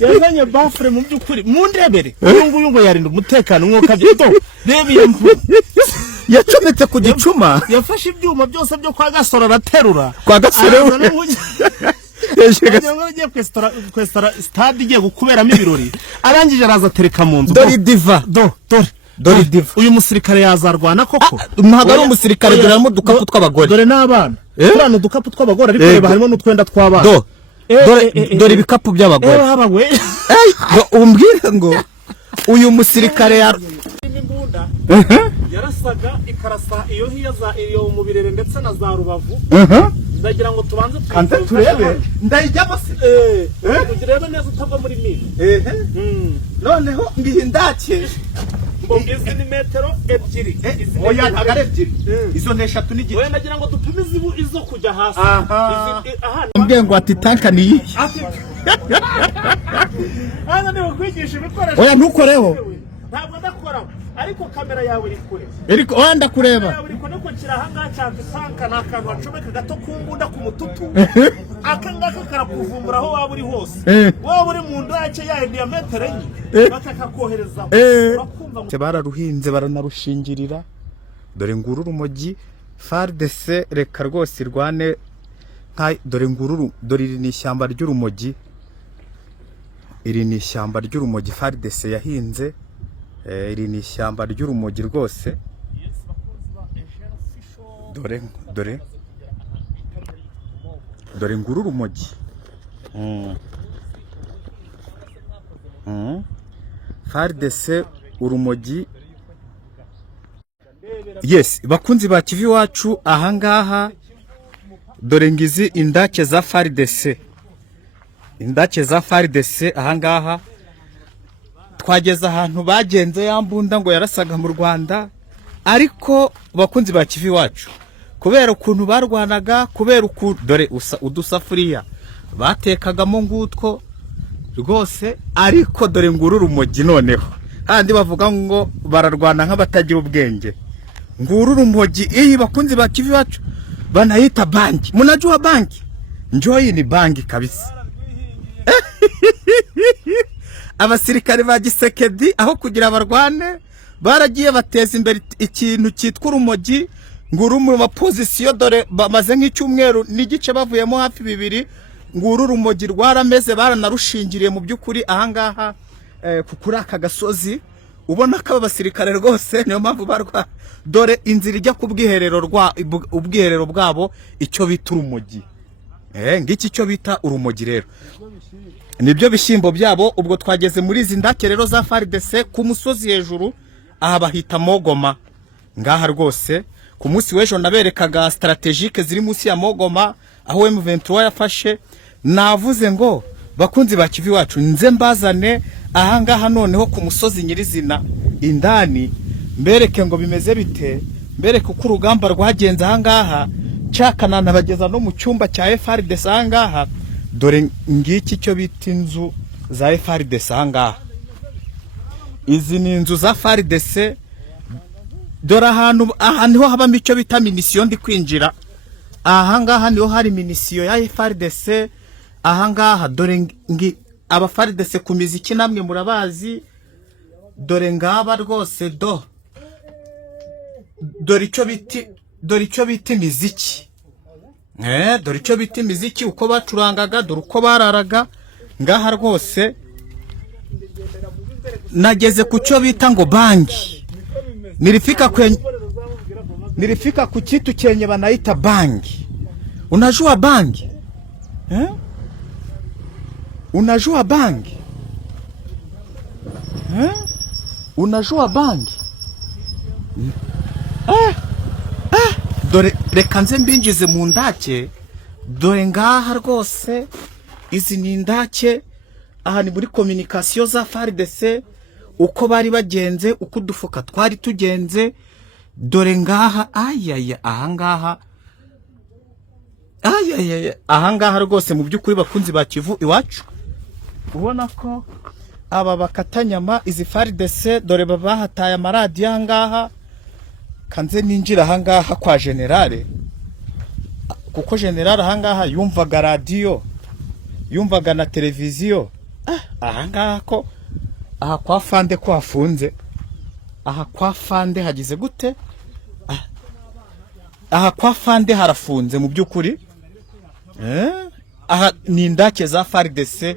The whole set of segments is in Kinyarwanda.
yazanye bafure mu byukuri mu ndebere uyu ngo yarinda umutekano mwuka bito rebiye yacometse ku gicuma yafashe ibyuma byose byo kwa Gasoro araterura kwa Gasoro yagiye kwestara stade igiye gukuberamo ibirori arangije araza tereka mu nzu dore diva dore diva uyu musirikare yazarwana koko ntago ari umusirikare duramo dukapu tw'abagore dore n'abana turano dukapu tw'abagore ariko reba harimo n'utwenda tw'abana dore ibikapu by'abagore umbwire ngo uyu musirikare yarasaga ikarasa iyo mu Birere ndetse na za Rubavu ndagira ngo tubanze turebe ndayijyamo se urebe neza utava muri mini noneho ngihindake izi ni metero ebyiri oya ntagare ebyiri izo ni 3 n'igice oya ndagira ngo dupime izo kujya hasi mbwe ngo ati tanka ni iyi hano ni ukwigisha ibikoresho oya ntukoreho ntabwo ndakora ariko kamera yawe iri kure eriko oya ndakureba ariko niko kirahanga cyangwa isanka nakantu wacomeka gato kumbunda ku mututu akangaka karakuvumbura aho waba uri hose waba uri mu ndake ya diameter enye bakakakohereza bakumva bararuhinze baranarushingirira dore nguru rumogi FARDC reka rwose irwane dore nguru dore iri ni ishyamba ry'urumogi FARDC yahinze iri ni ishyamba ry'urumogi rwose dore nguru rumogi FARDC urumogi yes bakunzi ba TV wacu ahangaha dore ngizi indake za FARDC ahangaha twageze ahantu bagenze yambunda ngo yarasaga mu Rwanda ariko bakunzi ba TV wacu kubera ukuntu barwanaga kubera dore udusafuriya batekagamo ngutwo rwose ariko dore nguru rumogi noneho handi bavuga ngo bararwana nk'abatagira ubwenge nguru rumogi iyi bakunzi ba TV wacu banayita banki munajua banki njoi ni banki kabisa abasirikare ba Gisekedi aho kugira abarwane baragiye bateza imbere ikintu cyitwa urumogi nguru mu position dore bamaze nk'icyumweru n'igice bavuyemo hafi 2 nguru rumogi rwarameze baranarushingiriye mu byukuri ahangaha kuri aka gasozi ubona ko abasirikare rwose niyo mpamvu barwa dore inzira ijya ku ubwiherero bwabo icyo bita urumogi ngiki cyo bita urumogi rero nibyo bishyimbo byabo ubwo twageze muri izi ndake rero za FARDC ku musozi hejuru aha bahita Mogoma ngaha rwose ku munsi w'ejo naberekaga strategique ziri munsi ya Mogoma aho M23 yafashe navuze ngo bakunzi ba TV wacu nze mbazane ahangaha noneho ku musozi nyirizina indani mbereke ngo bimeze bite mbereke uko urugamba rwagenze ahangaha cakana nabageza no mu cyumba cya FARDC ahangaha dore ngiki cyo bita inzu za FARDC ahangaha izi ni inzu za FARDC dore ahantu niho habamo icyo bita minisiyo ndi kwinjira ahangaha niho hari minisiyo ya FARDC ahangaha dore aba FARDC ku miziki namwe murabazi dore ngaba rwose dore icyo biti miziki dore icyo biti miziki uko bacurangaga dore uko bararaga ngaha rwose nageze ku cyo bita ngo banki nilifika ku kitu chenye banaita banki unajua banki unajua banki unajua banki dore reka nze mbinjize mu ndake dore ngaha rwose izi ni indake aha ni muri communication za FARDC uko bari bagenze uko udufuka twari tugenze dore ngaha ahangaha ahangaha rwose mu byukuri bakunzi ba Kivu iwacu ubona ko aba bakatanyama izi FARDC dore babahataye amaradiyo ahangaha kanze ninjira ahangaha kwa generale kuko general ahangaha yumvaga radio, yumvaga na televiziyo. Ahangaha ko aha kwa fande ko hafunze, aha kwa fande hagize gute? Aha kwa fande harafunze mu byukuri. Aha ni indake za FARDC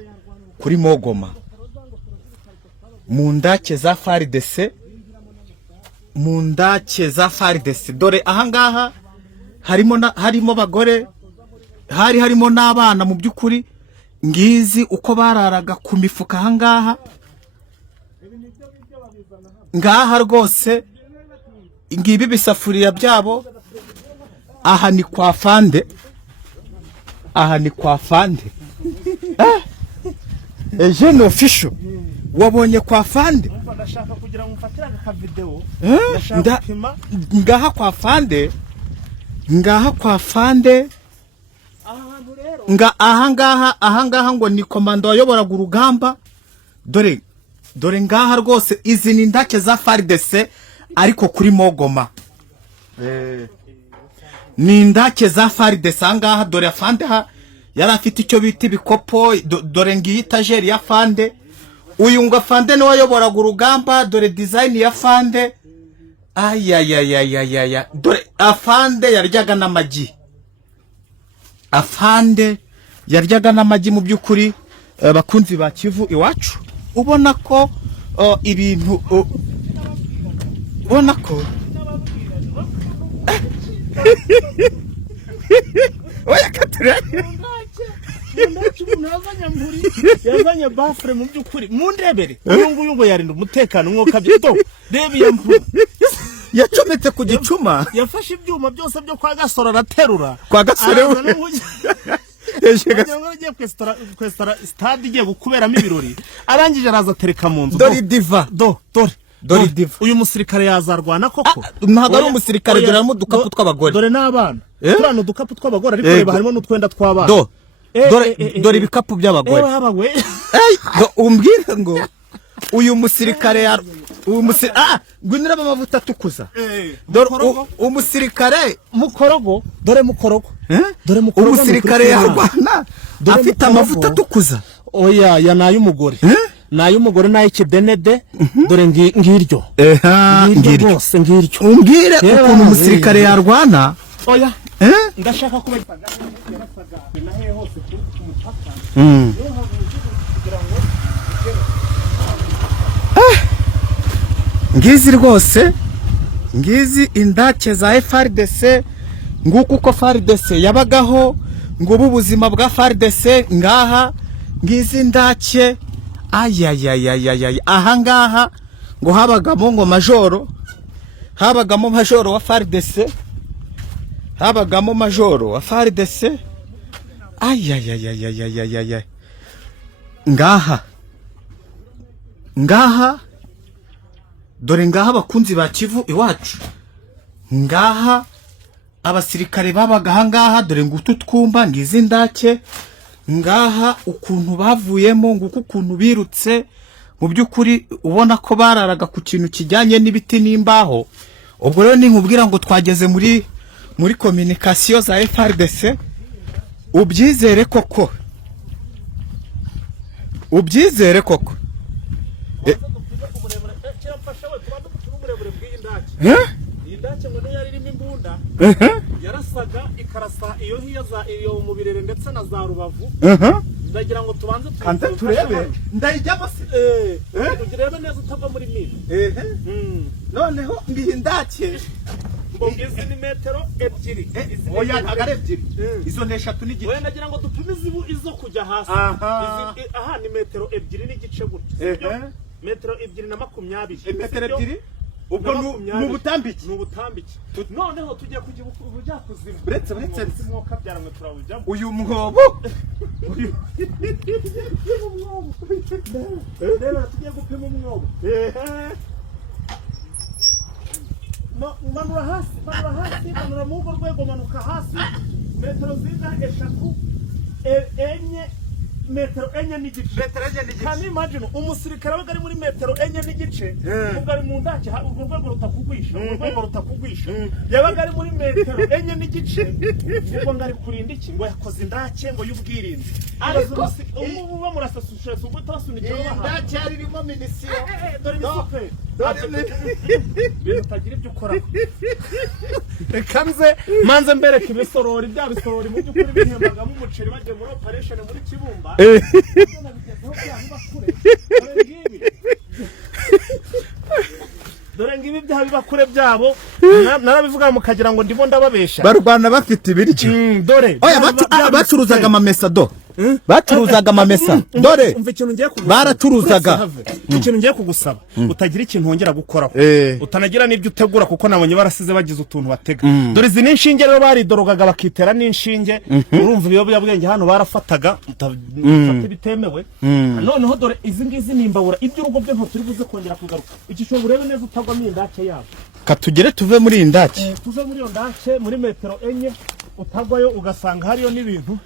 kuri Mogoma, mu ndake za FARDC, mu ndake za FARDC. Dore ahangaha harimo bagore, harimo n'abana mu byukuri. Ngizi uko bararaga ku mifuka ahangaha, ngaha rwose ngibi bisafuriya byabo. Aha ni kwa fande, aha ni kwa fande. Jeune official, wabonye kwa fande? Ndashaka kugira ngo mfatire aka video. Ngaha kwa fande, ngaha kwa fande. Ahangaha ngo ni komando wayoboraga urugamba. Dore ngaha rwose izi ni ndake za FARDC ariko kuri Mogoma. Ni ndake za FARDC ahangaha. Dore afande yari afite icyo bita ibikopo. Dore ngiyi tajeri ya fande. Uyu ngo afande ni wayoboraga urugamba. Dore design ya fande. Ayayayayayaya. Dore afande yaryaga n'amagi. Afande yaryaga n'amagi mu byukuri. Bakunzi ba Kivu iwacu, ubona ko ibintu ubona ko oya katire yazanye bafre mu byukuri mu ndebere. Uyu ngo yarinda umutekano nkoka bito debi yampuru yacometse ku gicuma, yafashe ibyuma byose byo kwa Gasoro araterura kwa Gasoro. Yagiye kwestara stade igiye gukuberamo ibirori, arangije araza tereka mu nzu. Dore diva dore diva. Uyu musirikare yazarwana koko? Ntago ari umusirikare. Dore mu dukapu tw'abagore. Dore n'abana, turano dukapu tw'abagore ariko reba harimo n'utwenda tw'abana. Dore ibikapu by'abagore. Umbwire ngo uyu musirikare gwinira amavuta tukuza. Dore umusirikare mukorogo. Dore mukorogo. Umusirikare yarwana afite amavuta tukuza. Oya ya nayo umugore. Nayo umugore nayo kidenede. Dore ngiryo. Ngiryo. Umbwire ukuntu umusirikare yarwana. Oya ndashaka kubeka na he hose ku mupaka. Ngizi rwose, ngizi indake za FARDC. Nguko uko FARDC yabagaho, ngo ubuzima bwa FARDC ngaha. Ngizi ndake. Ayayayayaya. Ahangaha ngo habagamo ngo majoro, habagamo majoro wa FARDC, habagamo majoro wa FARDC. Ayayayayayaya. Ngaha dore ngaha bakunzi ba Kivu iwacu, ngaha abasirikare babaga ahangaha. Dore ngutu twumba ngizi ndake. Ngaha ukuntu bavuyemo, nguko ukuntu birutse mu byukuri, ubona ko bararaga ku kintu kijyanye n'ibiti n'imbaho. Ubwo rero ni nkubwira ngo twageze muri communication za FARDC. Ubyizere koko, ubyizere koko. Indake ngo yari irimo imbunda, yarasaga ikarasa iyo mu Birere ndetse na za Rubavu. Ndagira ngo tubanze turebe ndayijyamo se. Ugirebe neza utava muri mine. Noneho ngiyi ndake izi ni metero ebyiri. Oya ntago ari ebyiri, izo ni 3 n'igice. Oya nagira ngo dupime izo kujya hasi. Aha ni metero ebyiri n'igice gutya. Metero 220. Metero ebyiri. Ubwo mu butambiki. Noneho tugiye kujya ubujya kuzima. Buretse mwuka byaramwe turawujyamo. Uyu mwobo. Reba tugiye gupima umwobo. Manura hasi, manura mu rwego, manuka hasi. Metero zinga 3, 4, metero enye n'igice. Kandi imagine umusirikare waga ari muri metero enye n'igice ubwo ari mu ndake urwo rwego rutakugwisha yabaga ari muri metero enye n'igice ubwo ngari kurinda iki ngo yakoze indake ngo y'ubwirinzi ariko ubu bamurasasusha ubwo tasunikira baha indake yarimo minisiyo dore bisupe bitagira ibyo ukora kanze manze mbereka ibisorori bya bisorori mu by'ukuri bihembagamo umuceri bagiye muri operation muri Kibumba dore ngibi byaha bibakure byabo narabivuga mukagira ngo ndimo ndababesha barwana bafite ibiryo dore bacuruzaga amamesa bacuruzaga amamesa dore umva ikintu ngiye kugusaba baracuruzaga ikintu ngiye kugusaba utagira ikintu hongera gukoraho utanagira n'ibyo utegura kuko nabonye barasize bagize utuntu batega dore izi n'inshinge rero baridorogaga bakitera n'inshinge urumva ibiyobyabwenge hano barafataga bitemewe noneho dore izi ngizi nimbabura iby'urugo byo nto turi buze kongera kugaruka igishobora urebe neza utagwamo indake yabo katugere tuve muri indake tuve muri iyo ndake muri metero enye utagwayo ugasanga hariyo n'ibintu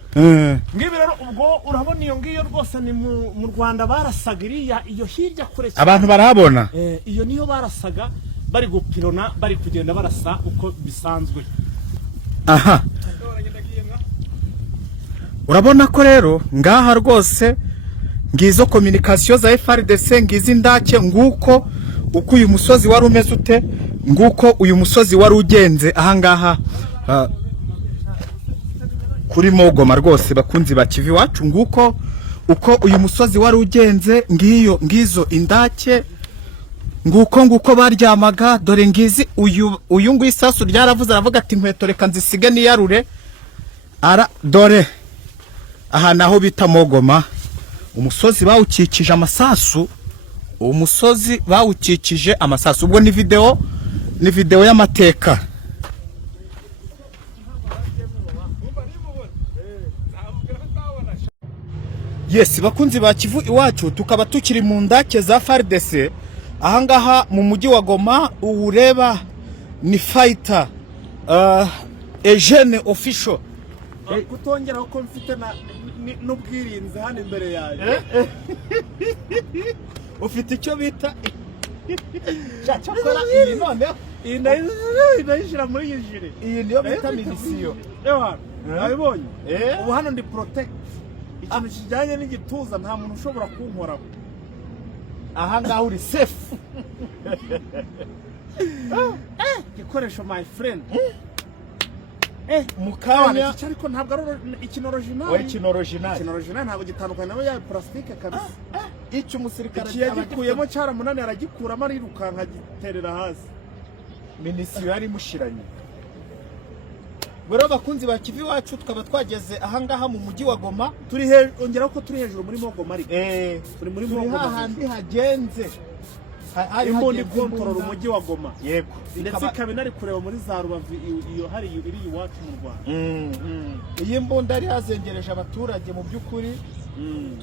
ngibi rero ubwo urabona iyo ngiyo rwose ni mu Rwanda barasaga iyo hirya kure abantu barahabona iyo niyo barasaga bari gupirona bari kugenda barasa uko bisanzwe aha urabona ko rero ngaha rwose ngizo communication za FRDC ngizi ndake nguko uko uyu musozi wari umeze ute nguko uyu musozi wari ugenze aha ngaha kuri Mogoma rwose bakunzi ba Kivu iwacu nguko uko uyu musozi wari ugenze ngizo indake nguko baryamaga dore ngizi uyu nguyu isasu ryaravuze aravuga ati inkweto reka nzisige niyarure dore aha naho bita Mogoma umusozi bawukikije amasasu umusozi bawukikije amasasu ubwo ni video y'amateka yes bakunzi ba Kivu iwacu tukaba tukiri mu ndake za FARDC ahangaha mu mujyi wa Goma ureba ni fighter Eugene Official kutongera uko mfite n'ubwirinzi hano imbere yaje ufite icyo bita cyakora iyi noneho inayishira muri iyi jire iyi niyo bita minisiyo abibonye ubu hano ndi protect ikintu kijyanye n'igituza nta muntu ushobora kunkoraho aha ngaho uri safe gikoresho my friend mukanya ariko ntabwo ari ikintu original ntabwo gitandukanye nawe ya plastique kabisa icyo umusirikare yagikuyemo cyaramunani aragikuramo arirukanka giterera hasi minisiyo yari mushiranye Bero bakunzi ba Kivu iwacu tukaba twageze ahangaha mu mujyi wa Goma ongeraho ko turi hejuru muri Mogoma ariko turi muri Mogoma hahandi hagenze harimo ni control umujyi wa Goma yego ndetse ikaba ari kureba muri za Rubavu iyo hari iri iwacu mu Rwanda iyi mbunda ari hazengereje abaturage mu by'ukuri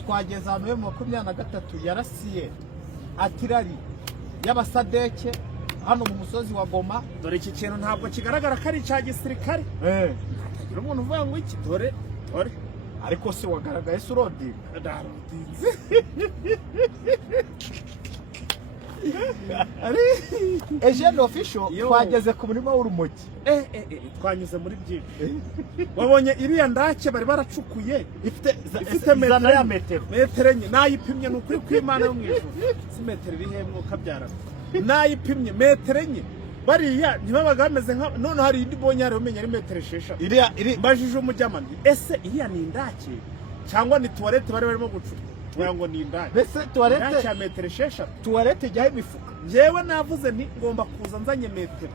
twageze ahantu mu 23 yarasiye atirari y'abasadeke hano mu musozi wa Goma dore iki kintu ntabwo kigaragara ko ari cya gisirikare ntagira umuntu uvuga ngo iki dore ariko se wagaragaye surodi Eugene Official twageze ku murima w'urumogi twanyuze muri byinshi wabonye iriya ndake bari baracukuye ifite metero enye nayipimye ni ukuri kw'Imana yo mu ijuru si metero iri hemwe ukabyara nayipimye metero enye bariya ntibabaga bameze nka none hari indi bonye hari umenya ari metero 6 mbajije umujyamani ese iriya ni indake cyangwa ni toilette bari barimo gucukuye ngo ni indake bese toilette ya metero 6 toilette jyaho imifuka jewe navuze nti ngomba kuza nzanye metero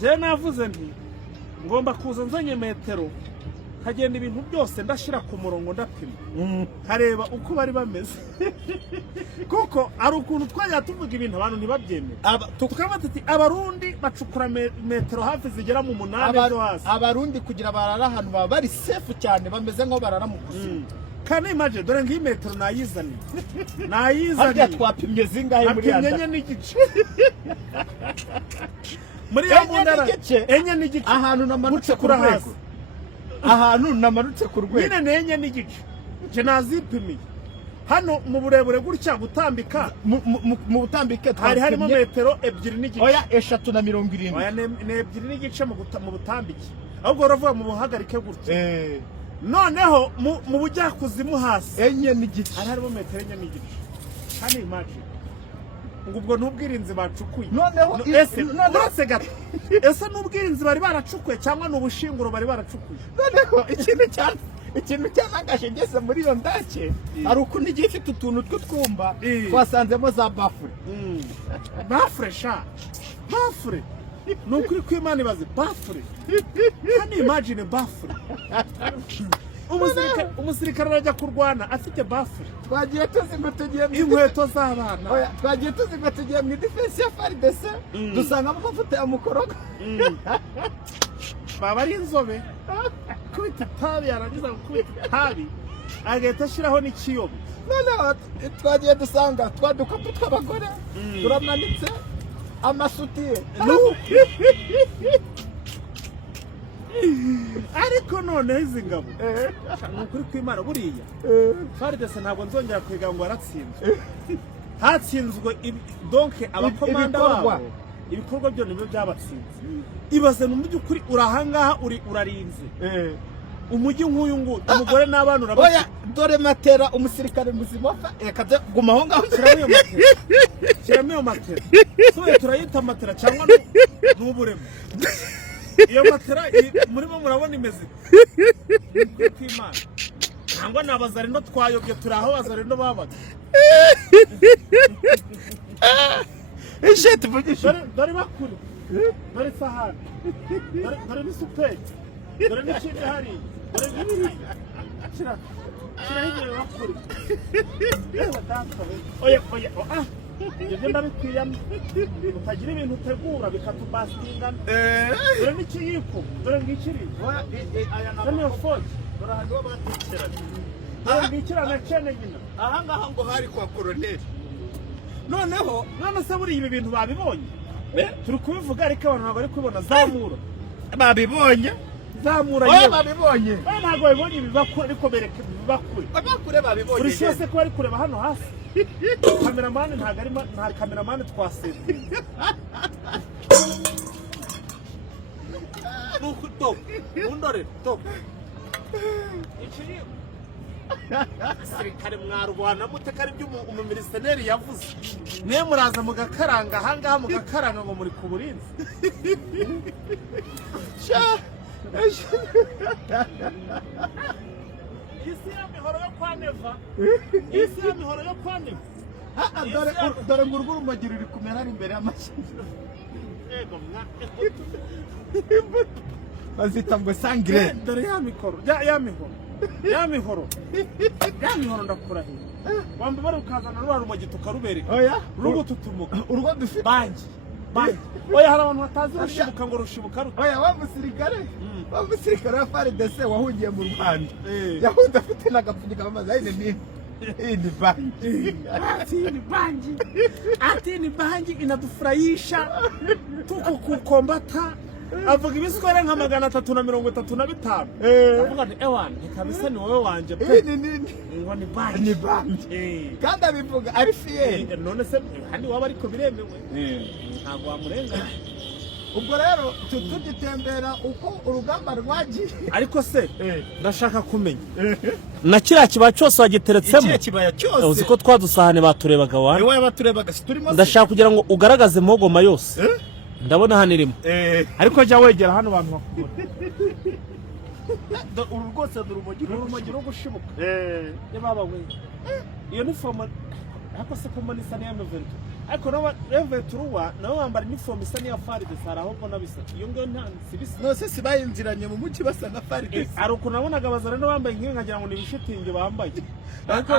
jewe navuze nti ngomba kuza nzanye metero kagenda ibintu byose ndashira ku murongo ndapima kareba uko bari bameze kuko ari ukuntu twajya tuvuga ibintu abantu ntibabyemeye tukaba tuti abarundi bacukura metero hafi zigera mu 8 zo hasi abarundi kugira barara ahantu baba bari safe cyane bameze nko barara mu kuzimu kandi imagine dore ngiyi metero nayizaniye harya twapimye zingahe muri yanda enye n'igice muri ya mundara enye n'igice ahantu namanutse kuri hasi ahantu namanutse ku rwego nyine nenye n'igice nje nazipimiye hano mu burebure gutya gutambika mu butambike hari harimo metero 2.5 oya 370 oya ne 2.5 mu butambike ahubwo uravuga mu buhagarike gutya noneho mu bujyakuzimu hasi enye n'igice hari harimo metero enye n'igice kandi imagine ngo ubwo n'ubwirinzi bacukuye noneho uretse gato ese n'ubwirinzi bari baracukuye cyangwa n'ubushinguro bari baracukuye noneho ikintu cyanagaje ngeze muri iyo ndake hari ukuntu igiye ifite utuntu tw'utwumba twasanzemo za bafure bafure sha bafure ni ukuri kw'Imana ibaze bafure kandi imagine bafure umusirikare arajya kurwana afite bafure twagiye tuzi ngo tugiye mu inkweto z'abana twagiye tuzi ngo tugiye mu defense ya FARDC dusangamo amavuta ya mukorogo baba ari inzobe kubita itabi yarangiza gukubita itabi agahita ashyiraho n'ikiyobe noneho twagiye dusanga twa dukapu tw'abagore turamanitse amasutiye ariko noneho izi ngabo ni ukuri kw'Imana buriya FARDC ntabwo nzongera kwiga ngo waratsinzwe hatsinzwe donke abakomanda babo ibikorwa byo nibyo byabatsinze ibaze mu by'ukuri urahangaha urarinze umujyi nk'uyu nguyu umugore n'abana urabona oya dore matera umusirikare muzima reka guma aho ngaho shyiramo iyo matera sobe turayita matera cyangwa n'uburemo iyo matera murimo murabona imeze kw'Imana cyangwa ni abazarendo twayobye turi aho abazarendo babaga dore bakuri dore sahani dore n'isuperi dore n'ikindi hariya dore n'ibiri kirahigire bakuri oya ibyo ndabikwiyamo utagira ibintu utegura bikatubasitingana dore n'ikiyiko dore ngikiri dore niyo foke dore ahantu ho batekeranye dore ngikira na cene nyina ahangaha ngo hari kwa koroneri noneho none se buriya ibi bintu babibonye turi kubivuga ariko abantu ntabwo bari kubibona zamura babibonye zamura yewe babibonye ntabwo babibonye ibibakure ariko bereke ibibakure abakure babibonye buri wese ko bari kureba hano hasi kameramani ntabwo ari nta kameramani twaseze nuko top undore top ikirimo sirikare mwarwana mutekari byo umuministeri yavuze niye muraza mugakaranga ahangaha mugakaranga ngo muri ku burinzi isi y'amihoro yo kwa Neva isi y'amihoro yo kwa Neva dore ngo urwo rumogi ruri kumera ari imbere y'amashini ego bazita ngo sangre dore ya mihoro ndakurahiye wamba bari ukazana rwa rumogi tukarubereka rugututumuka urwo dufite bangi oya hari abantu batazi rushibuka ngo rushibuka rute oya wa musirikare wa FARDC wahungiye mu Rwanda yahunze afite n'agapfunyika bamaze ayine ni bangi inadufurahisha tuko kukombata avuga ibiswere nka 335 avuga ati ewan kabisa ni wowe wanje pe ngo ni bangi kandi abivuga ari fiye none se handi waba ariko biremewe ntabwo wamurenga ubwo rero tugitembera uko urugamba rwagiye ariko se ndashaka kumenya na kiriya kiba cyose wagiteretsemo iki kibaya cyose uzi ko twadusahane baturebaga wana wowe baturebaga turimo ndashaka kugira ngo ugaragaze mogoma yose ndabona hano irimo ariko jya wegera hano abantu bakubona uru rwose urumogi no gushibuka baba we iyo ni fomo ariko se ko mbona isa n'iya Meventu ariko Meventuruwa nabo bambara inifomu isa n'iya FARDC hari aho mbona bisa iyo ngiyo nta sibisa nose sibayinjiranye mu mujyi basa nka FARDC ari ukuntu nabonaga abazarendo bambaye nk'iyo nkagira ngo ni ibishitingi bambaye ariko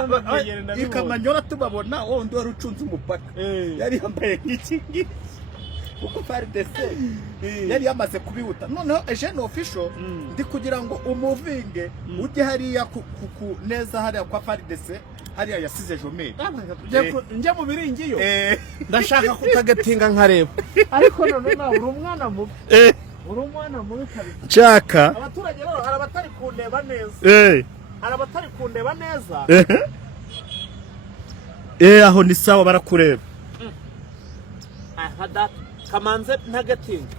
ikamanyora tubabona wundi wari ucunze umupaka yari yambaye nk'iki kuko FARDC yari yamaze kubihuta noneho Eugene Official ndi kugira ngo umuvinge ujye hariya neza hariya kwa FARDC hariya yasize Jomeri njye mu biringiyo ndashaka kutagatinga nkareba ariko none nawe uri umwana mubi kabisa nshaka abaturage rero hari abatari kundeba neza hari abatari kundeba neza aho ni sawa barakureba kamanze ntagatinda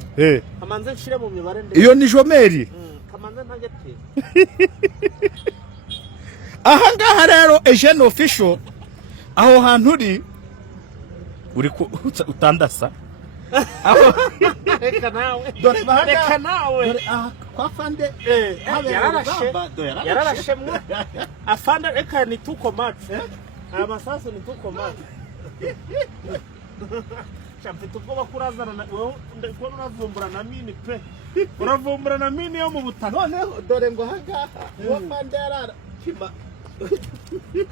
kamanze nshire mu mibare iyo ni jomeri kamanze ntagatinda aha ngaha rero Eugene Official aho hantu uri utandasa reka nawe dore reka nawe kwa fande yararashe mwe afande reka ni tuko match aya masasu ni tuko match Chamfite ubwoba kurazana wowe ndikubona uravumbura na mini pe uravumbura na mini yo mu butaka noneho dore ngo hanga uwo fande yarara kima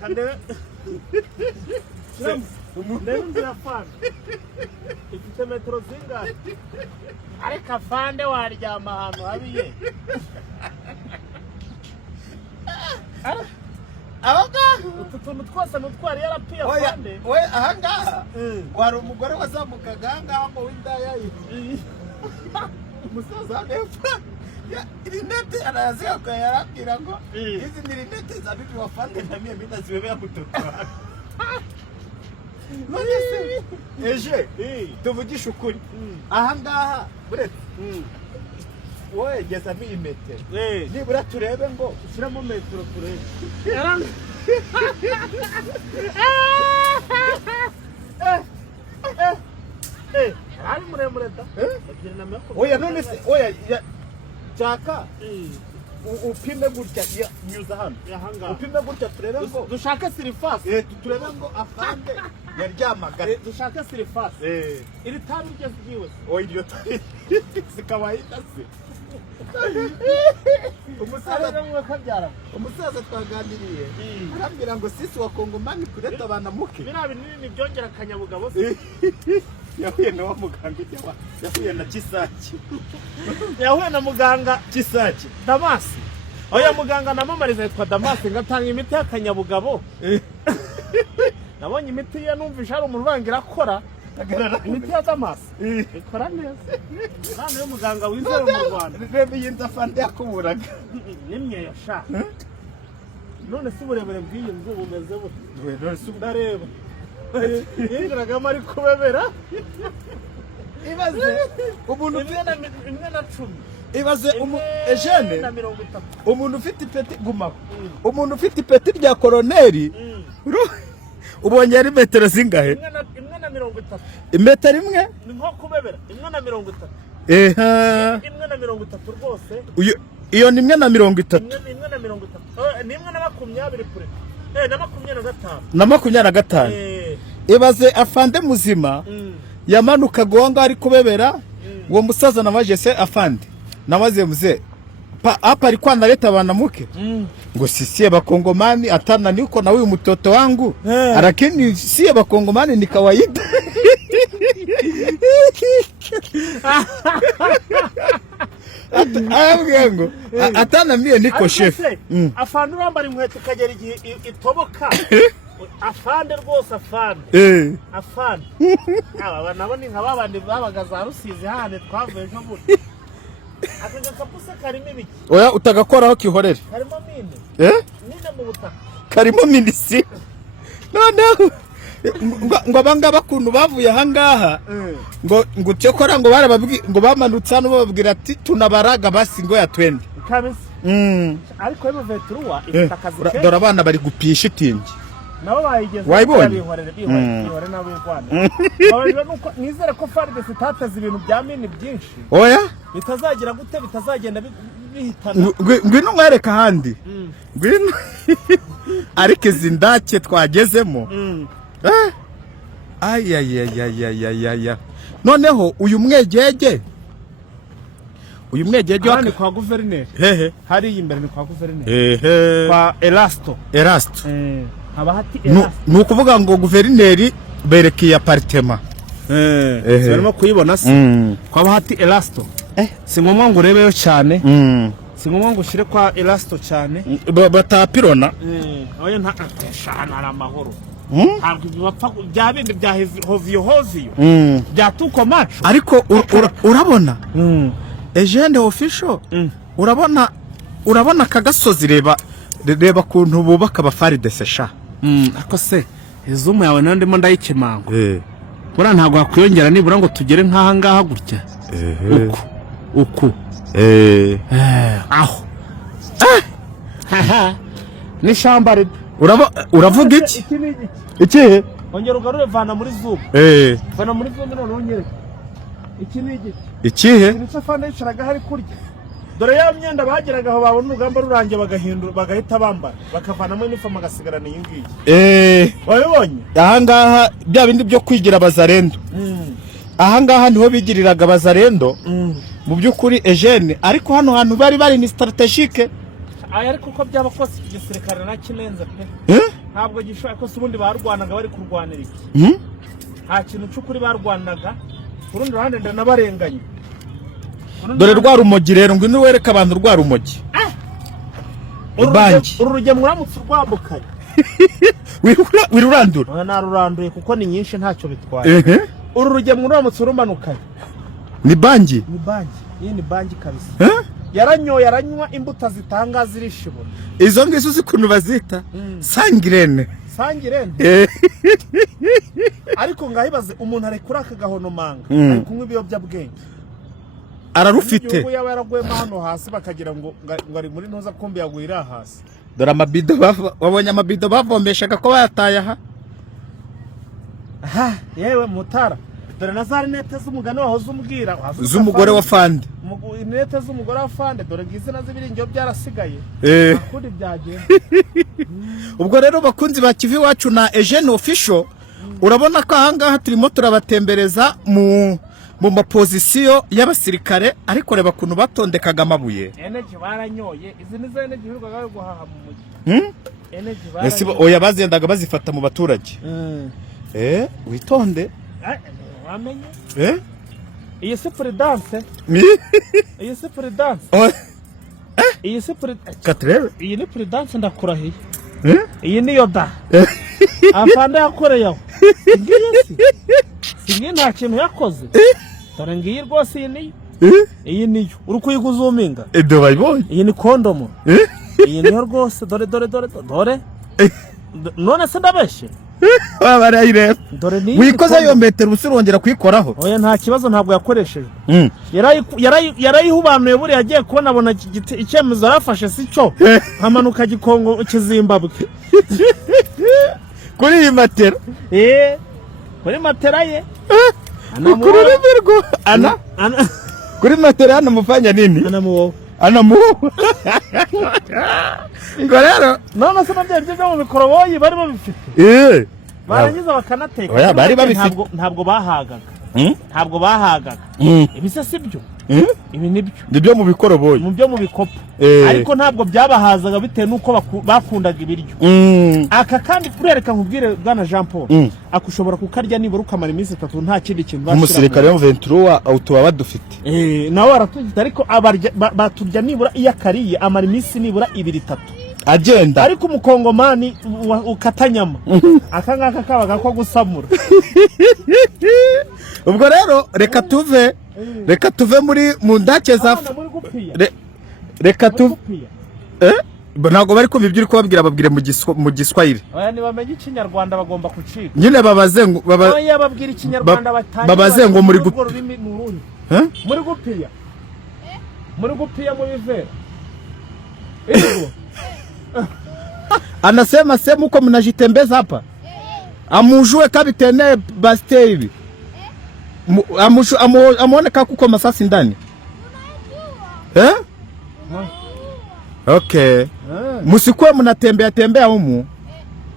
kande umuntu yafana ifite metero zingahe ariko fande waryama ahantu habiye abaga utu tuntu twose nutwari yarapiye afande we ahangaha wari umugore wazamukaga ahangaha mu windaya ye umusaza nepfa rinete arayaziga yarabwira ngo izi ni rinete za bibi wafande na mie mina zibebea mtoto none se eje tuvugisha ukuri ahangaha buretse wowe geza mi metero nibura turebe ngo ushyiramo metero turebe ari muremure da oya none se oya chaka upime gutya nyuza hano upime gutya turebe ngo dushaka sirifasi turebe ngo afande yaryamaga dushaka sirifasi iri tabi rye zigiwe oya iryo tabi sikawaida se umusaza twaganiriye arambwira ngo sisi wa Kongomani kureta abana muke bira binini byongera akanyabugabo se yahuye na wa muganga yahuye na Kisaki yahuye na muganga Kisaki Damasi oya muganga namamariza yitwa Damasi ngatanga imiti y'akanyabugabo nabonye imiti ye numvisha ari umururangira akora imiti ya Damasi ikora neza none muganga wizera mu Rwanda rebe yinza fande yakuburaga nimye yasha none si burebere bw'iyi nzu bumeze bute none si ndareba yinjiragamo ari kubebera ibaze umuntu imwe na 10 ibaze Eugene umuntu ufite ipeti gumaho umuntu ufite ipeti rya koloneli ubonye ari metero zingahe imwe na 30 metero imwe ni nko kubebera imwe na 30 imwe na 30 rwose iyo ni imwe na 30 imwe na 30 ni imwe na 20 kure na 25 ibaze afande muzima yamanuka gonga ari kubebera uwo musaza namaje se afande namaze mzee hapa alikuwa analeta wanamuke ngo sisi Bakongomani atana niko na huyu mtoto wangu lakini si Bakongomani ni kawaida ngo atana mie niko chef afande urambara inkweto kagera igihe itoboka afande rwose afande afande aba nabo ni nka babandi babaga za Rusizi hane twavuye ejo bundi akaga kapuse karimo ibiki oya utagakoraho kihorere karimo mine mine mu butaka karimo minisi noneho ngo abangaba kuntu bavuye ahangaha ngo cyokora ngo barababwi ngo bamanutse hano bababwira ati tunabaraga basi ngo ya 20 kabisa ariko yo vetruwa ifite akazi ke dore abana bari gupisha itingi nabo bayigeze wayibonye bihorere nabo y'Rwanda babajwe nuko nizere ko FARDC itateze ibintu bya mini byinshi oya bitazagira gute bitazagenda bihitana ngwino mwereka handi ngwino ariko izindake twagezemo ay noneho uyu mwegege wani kwa guverineri hari imbere ni kwa guverineri kwa Elasto haba hati Elasto nukuvuga ngo guverineri berekeye apartment barimo kuyibona se kwa hati Elasto singomwa ngo urebeyo cyane singomwa ngo ushire kwa Elasto cyane batapirona oya nta shana ara mahoro ntabwo bipfa bya bindi bya hoviyo bya tuko match ariko urabona Eugene Official urabona urabona aka gasozi reba kuntu bubaka abafaridese sha. Ako se izumu yawe nayo ndimo ndayikemanga. Bura ntabwo hakwiyongera nibura ngo tugere nk'aha ngaha gutya. Uku. Aho. Ni shamba ride. Uravuga iki? Iki? Ongera ugarure vana muri zuba. Vana muri zuba none onyereka. Iki ni igiti. Ikihe? Nicyo fanda yicaraga hari kurya. Dore ya myenda bageraga aho babona urugamba rurangiye bagahindura bagahita bambara bakavanamo inifomu agasigarana iyi ngiyi. Wabibonye? Aha ngaha bya bindi byo kwigira bazarendo. Aha ngaha niho bigiriraga bazarendo. Mu by'ukuri Eugene ariko hano hantu bari ni strategique. Ariko uko byaba kose igisirikare na kinenza pe. Ntabwo gishoboye ko ubundi barwanaga bari kurwanira iki. Nta kintu cy'ukuri barwanaga. Kurundi ruhande ndanabarenganye. Dore rwa rumogi rero ngwino wereka abantu rwa rumogi. Bangi. Ururujye muramutse rwambukanye. Wirurandura. Naruranduye kuko ni nyinshi ntacyo bitwaye. Ururujye muramutse rumanukanye. Ni bangi. Ni bangi. Iyi ni bangi kabisa. Yaranyoye aranywa imbuto zitanga zirishibona. Izo ngizo zikuntu bazita sangirene. Sangirene. Ariko ngahibaze umuntu arekura akagahono manga ari kunywa ibiyobyabwenge. Ararufite. Ubu yaba yaragwema hano hasi bakagira ngo ari muri ntuza kombi yagwira hasi. Dore amabido wabonye amabido bavomeshaga ko bayataye aha. Yewe mutara. Dore na za rinete z'umugani waho z'umbwira z'umugore wa Fande. Rinete z'umugore wa Fande dore ngizina z'ibiringiro byarasigaye. Akundi byagenda. Ubwo rero bakunzi ba Kivu Iwacu na Eugene Official urabona ko aha ngaha turimo turabatembereza mu mapozisiyo y'abasirikare ariko reba kuntu batondekaga amabuye. Energy baranyoye izi nizo energy birugaga guhaha mu mujyi. Energy baranyoye. Oya bazendaga bazifata mu baturage. Witonde. Wamenye? Iyi si prudence. Iyi si prudence. Iyi si prudence. Katrebe. Iyi ni prudence ndakurahiye. Iyi ni yoda. Afande yakoreye aho. Singi nta kintu yakoze. Dore ngiyi rwose iyi niyo. Iyi niyo. Uri kuyiguzuminga. Edo bayibonye. Iyi ni kondomo. Iyi niyo rwose dore. None se ndabeshe. Barayireba. Wikoza yo metero usirongera kwikoraho. Oya nta kibazo ntabwo yakoresheje. Yarayihubanuye buri yagiye kubona abona icyemezo arafashe sico. Hamanuka Gikongo Kizimbabwe. Kuri iyi matera. Kuri matera ye. Kuri Virgo. Ana. Kuri matera hano mufanya nini? Ana muwo. Gorero. None se nabyo byo mu mikoroboyi bari babifite. Barangiza bakanateka. Oya bari babifite. Ntabwo bahagaga. Ntabwo bahagaga. Ibise sibyo. Ibi nibyo mu bikoroboyi. Mu byo mu bikopo. Ariko ntabwo byabahazaga bitewe nuko bakundaga ibiryo. Aka kandi kurereka nkubwire bwana Jean Paul. Akushobora kukarya nibura ukamara iminsi 3 nta kindi kintu bashira. Umusirikare wa 23 autuba badufite. Nawe aratugita ariko baturya nibura iyakariye amara iminsi nibura 2-3. Agenda. Ariko umukongomani ukatanyama. Akangaka kabaga ko gusamura. Ubwo rero reka tuve muri mu ndake za reka tuve ntago bari kumva ibyo uri kubabwira babwire mu Giswahili. Oya ni bamenye ikinyarwanda bagomba kucika. Nyine babaze ngo oya babwira ikinyarwanda batanye. Babaze ngo muri gupiya. Muri gupiya. Muri gupiya muri vera. Ego. Anasema sema uko mnajitembeza hapa. Amujue kapitene Bastei. Amuone kuko masasi ndani. Okay. Musikuwe mnatembea humu.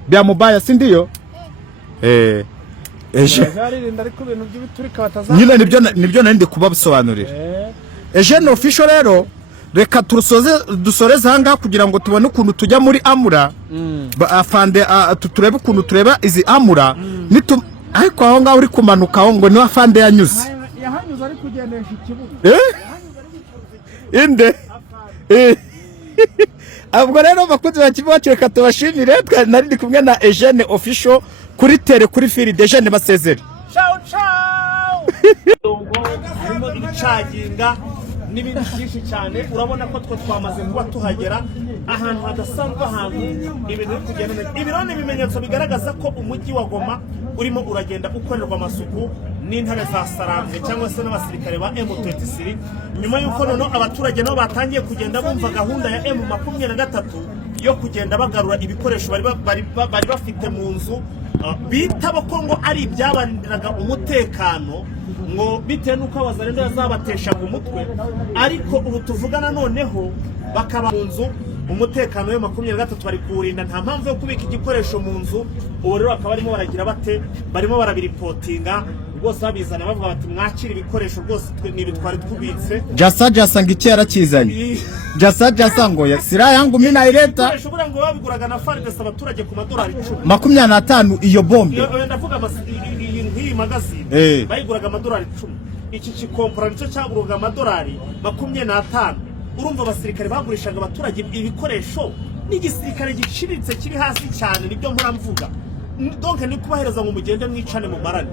Bya mubaya si ndio? Nyine nibyo nari ndi kubasobanurira. Eugene Official rero reka dusoreze hanga kugira ngo tubone ukuntu tujya muri Amura. Afande turebe ukuntu tureba izi Amura. Ariko aho ngaho uri kumanuka aho ngo ni afande yanyuze. Yahanyuze ari kugendesha ikibuga. Inde. Abwo rero bakunze bakivu Iwacu reka tubashimire nari ndi kumwe na Eugene Official kuri tele kuri fili de Eugene Basezeri. Ciao ciao. Harimo ibicaginga n'ibindi byinshi cyane. Urabona ko twe twamaze kuba tuhagera ahantu hadasanzwe, ahantu ibintu biri kugenda neza. Ibi rero ni ibimenyetso bigaragaza ko umujyi wa Goma urimo uragenda ukorerwa amasuku n'intare za Sarambwe cyangwa se n'abasirikare ba M23, nyuma y'uko noneho abaturage nabo batangiye kugenda bumva gahunda ya M23 yo kugenda bagarura ibikoresho bari bafite mu nzu bitaba ko ngo ari ibyabarindiraga umutekano, ngo bitewe n'uko abazarendo yazabateshaga umutwe, ariko ubu tuvugana noneho bakaba mu nzu, umutekano we 23 bari kuwurinda, nta mpamvu yo kubika igikoresho mu nzu. Ubu rero bakaba barimo baragira bate, barimo barabiripotinga rwose babizana bavuga bati mwakira ibikoresho rwose nibi twari twubitse. Jasa ngo iki yarakizanye. Jasa ngo sira yangu mimi naileta. Ibikoresho bura ngo babiguraga na FARDC abaturage ku madolari 10. 25 iyo bombe. Ndavuga iyi magazine bayiguraga amadolari 10. Iki kikompra nicyo cyaguraga amadolari 25. Urumva abasirikare bagurishaga abaturage ibikoresho n'igisirikare giciriritse kiri hasi cyane, nibyo muramvuga. Donc ni kubahereza ngo mugende mwicane mu marane.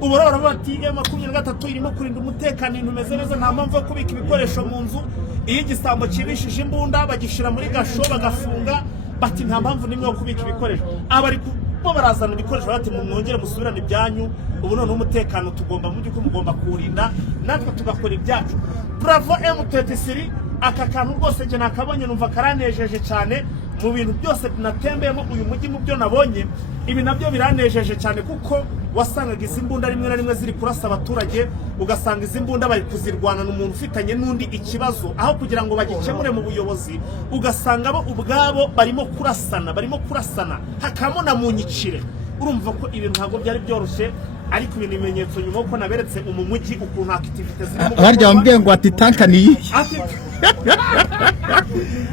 Ubu rero bati M23 irimo kurinda umutekano, intumeze neza, nta mpamvu yo kubika ibikoresho mu nzu. Iyo igisambo kibishije imbunda bagishira muri gasho bagafunga, bati nta mpamvu nimwe yo kubika ibikoresho. Abari bo barazana ibikoresho bati mwongere musubirane ibyanyu. Ubu none umutekano tugomba mu by'uko mugomba kurinda, natwe tugakora ibyacu. Bravo M23, aka kantu rwose je nakabonye numva karanejeje cyane. Mu bintu byose tunatembeyemo uyu mujyi mu byo nabonye, ibi nabyo biranejeje cyane, kuko wasangaga izi mbunda rimwe na rimwe ziri kurasa abaturage, ugasanga izi mbunda bari kuzirwana n'umuntu ufitanye n'undi ikibazo, aho kugira ngo bagikemure mu buyobozi, ugasanga bo ubwabo barimo kurasana hakamo na munyicire. Urumva ko ibintu ntabwo byari byoroshye, ariko ibintu bimenyetso nyuma uko naberetse mu mujyi ukuntu activities zirimo. Barya bambwiye ngo ati tanka ni iyi.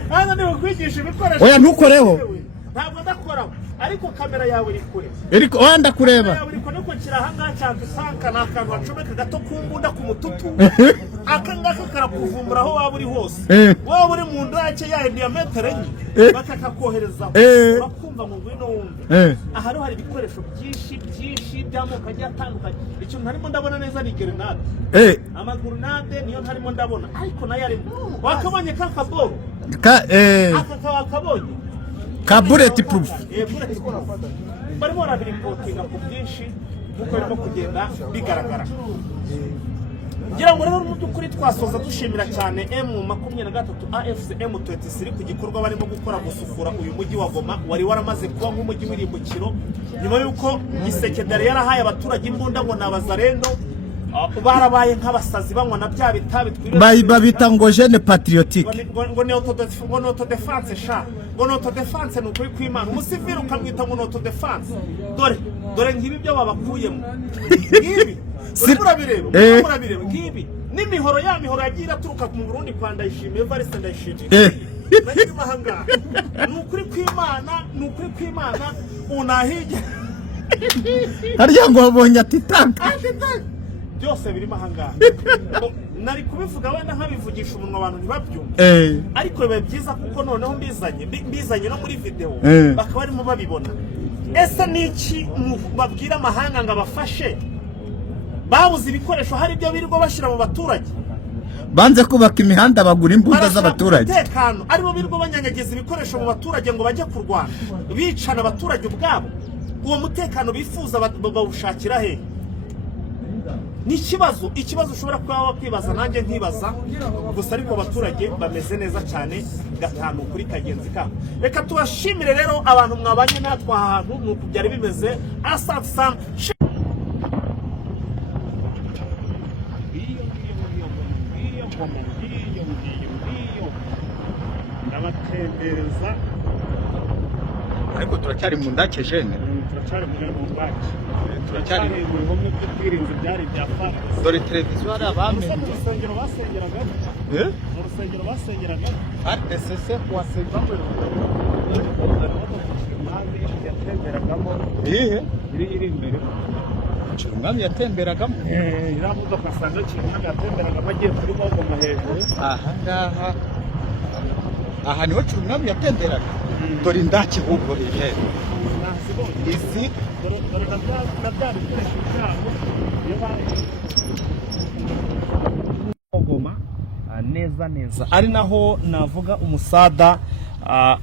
Hano ni ukwigisha ibikoresho. Oya ntukoreho. Ntabwo ndakora, ariko kamera yawe iri kure. Eriko wanda kureba. Ariko niko kirahanga cyangwa isanka nakantu acomeka gato kumbunda ku mututu. Akangaka karakuvumbura aho waba uri hose. Waba uri mu ndake ya diameter enye bakakakoherezaho. Urakumva ngo ngwino wumve. Aha rero hari ibikoresho byinshi by'amoko agiye atandukanye. Icyo ntarimo ndabona neza ni grenade. Amagrenade niyo ntarimo ndabona, ariko nayo arimo. Wakabonye kakaboro. Aka wakabonye. Ka bulletproof. Barimo barabiripotinga ku byinshi kuko barimo kugenda bigaragara. Ngira ngo rero mu by'ukuri twasoza dushimira cyane M23 AFC M23 ku gikorwa barimo gukora gusukura uyu mujyi wa Goma wari waramaze kuba nk'umujyi w'irimbukiro, nyuma y'uko Gisekedi yarahaye abaturage imbunda ngo nabazarendo barabaye nk'abasazi banywa na bya bitabi babita ngo jeune patriotique, ngo ni autodefense sha, ngo ni autodefense n'ukuri kw'Imana. Umusivili ukamwita ngo ni autodefense. Dore ngibi byo babakuyemo ngibi urabireba ngibi n'imihoro ya mihoro yagiye aturuka mu Burundi kwa Ndayishimiye Evariste Ndayishimiye nari mahanga. N'ukuri kw'Imana unahije harya ngo babonye ati tanka byose birimo ahangaha. Nari kubivuga wenda nkabivugisha umunwa abantu ntibabyumve, ariko biba byiza kuko noneho mbizanye no muri video bakaba barimo babibona. Ese niki babwira amahanga ngo abafashe babuze ibikoresho, hari ibyo birirwa bashyira mu baturage, banze kubaka imihanda bagura imbunda z'abaturage, umutekano aribo birirwa banyanyagiza ibikoresho mu baturage ngo bajye kurwana bicana abaturage ubwabo. Uwo mutekano bifuza bawushakira he? Ni ikibazo ushobora kuba wakwibaza, nanjye nkibaza, gusa ariko abaturage bameze neza cyane gatanu kuri kagenzi kabo. Reka tubashimire rero abantu mwabanye natwe ahantu nuko byari bimeze. Asante sana. Ndabatembereza, ariko turacyari mu ndake jene, turacyari mu ndake, turacyari mu bimwe by'ubwirinzi byari bya FARDC. Dore televiziyo hari abami mu rusengero basengeragamo, mu rusengero basengeragamo FARDC se kuwasengeramo yatemberagamo, iri imbere umwami yatemberagamo, iravuga ugasanga umwami yatemberagamo agiye kuri Goma hejuru. Aha niho umwami yatemberaga. Dore indake ahubwo izi dore na bya bikoresho byabo iyo Goma neza ari naho navuga umusada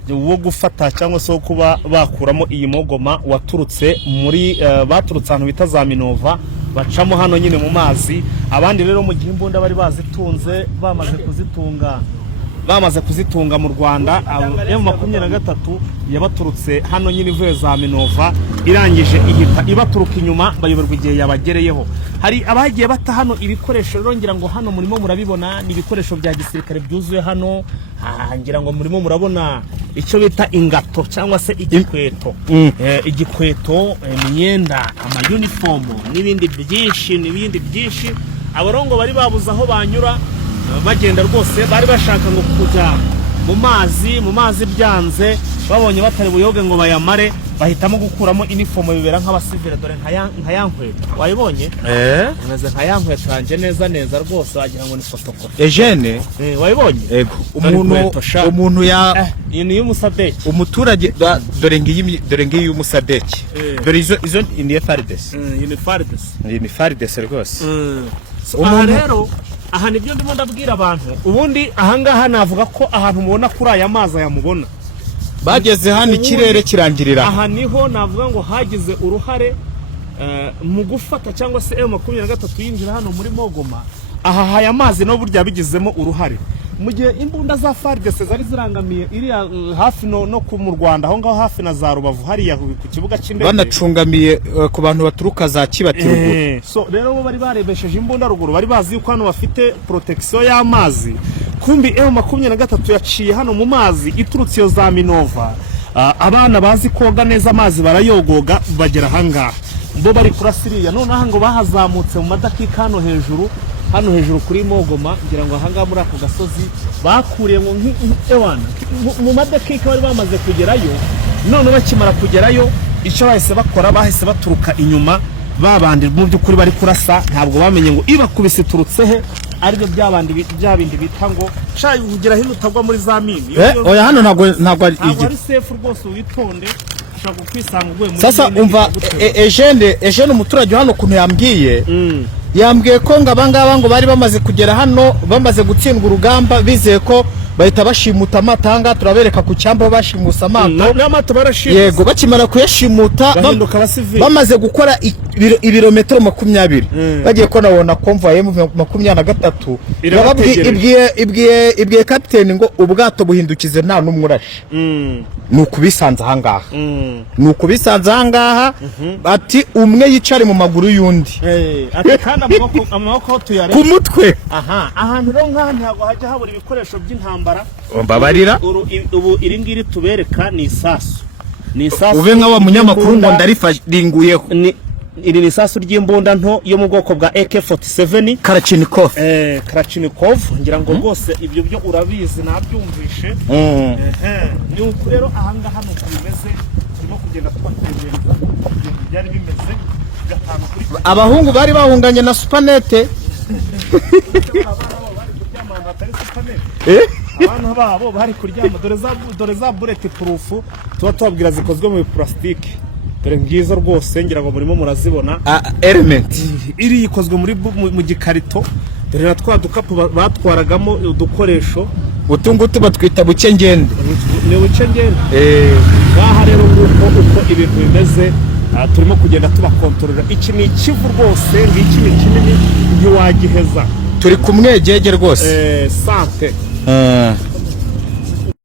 wo gufata cyangwa se wo kuba bakuramo iyi mogoma waturutse muri baturutse ahantu bita za Minova bacamo hano nyine mu mazi. Abandi rero mu gihe imbunda bari bazitunze bamaze kuzitunga mu Rwanda, M23 yabaturutse hano nyine ivuye za Minova irangije ihita ibaturuka inyuma bayoberwa igihe yabagereyeho. Hari abagiye bata hano ibikoresho rero, ngira ngo hano murimo murabibona ni ibikoresho bya gisirikare byuzuye hano. Ngira ngo murimo murabona icyo bita ingato cyangwa se igikweto, igikweto, imyenda, ama uniform n'ibindi byinshi. Abarongo bari babuza aho banyura bagenda rwose, bari bashaka ngo kujya mu mazi byanze, babonye batari buyoge ngo bayamare, bahitamo gukuramo uniform bibera nk'abasivile. Dore nka yankweto wayibonye, imeze nka yankweto yanjye neza rwose, wagira ngo ni photocopy. Eugene wayibonye? Yego, umuntu ya iyi ni y'umusadeki, umuturage. Dore ngiyi y'umusadeki, dore izo ni FARDC, ni FARDC rwose. Aha rero, aha nibyo ndimo ndabwira abantu. Ubundi ahangaha navuga ko ahantu mubona kuri aya mazi ayamubona bageze hano ikirere kirangirira. Aha niho navuga ngo hagize uruhare mu gufata cyangwa se M23 yinjira hano muri Mogoma. Aha haya mazi no burya bigizemo uruhare. Mu gihe imbunda za FARDC zari zirangamiye iri hafi no ku mu Rwanda, aho ngaho hafi na za Rubavu hariya ku kibuga cy'indege, banacungamiye ku bantu baturuka za Kibati ruguru. So rero bo bari barebesheje imbunda ruguru, bari bazi yuko hano bafite protection y'amazi. Kumbi M23 yaciye hano mu mazi iturutse yo za Minova. Abana bazi koga neza amazi barayogoga bagera ahangaha, bo bari kurasiriya. None aha ngo bahazamutse mu madakika hano hejuru kuri Mogoma, ngira ngo ahangaha muri ako gasozi bakuriye ngo mu madakika bari bamaze kugerayo. None bakimara kugerayo, icyo bahise bakora, bahise baturuka inyuma. Babandi mu by'ukuri bari kurasa, ntabwo bamenye ngo ibakubise turutse he, aribyo byabindi bita ngo shayi kugira hino utagwa muri za mini. Oya, hano ntabwo ari safe rwose, witonde ushaka kwisanga uguye muri. Sasa umva Eugene umuturage hano kuntu yambwiye ko ngo abangaba ngo bari bamaze kugera hano, bamaze gutsindwa urugamba, bizeye ko bahita bashimuta amatanga. Turabereka ku cyamba bashimusa amato n'amato barashimusa. Yego, bakimara kuyashimuta bamaze gukora ibirometero 20 bagiye ko nabona konvoye mu 23 ibwiye captain ngo ubwato buhindukize nta numurashe. Nuko bisanze ahangaha, ati umwe yicare mu maguru yundi, ati kandi amaboko tuyare ku mutwe. Ahantu rero nk'aha ntabwo hajya habura ibikoresho by'intambara. Mbabarira, ubu iri ngiri tubereka ni isasu. Ube nka wa munyamakuru ngo ndarifashinguyeho. Iri ni isasu ry'imbunda nto yo mu bwoko bwa AK47 Kalashnikov. Ngira ngo rwose ibyo byo urabizi nabyumvishe. Ni uko rero ahangaha nuko bimeze, turimo kugenda twategereza byari bimeze gatanu kuri. Abahungu bari bahunganye na Supanete. Abana babo bari kuryama, dore za bulletproof tuba tubabwira zikozwe mu plastique. Dore ngizo rwose, ngira ngo murimo murazibona. Element iri ikozwe mu gikarito. Dore na twa dukapu batwaragamo udukoresho. Utungutu batwita buke ngende. Ni buke ngende. Ngaha rero uko ibintu bimeze, turimo kugenda tubakontorora. Iki ni ikivu rwose, ngiki ni kinini ntiwagiheza. Turi kumwegege rwose. Sante.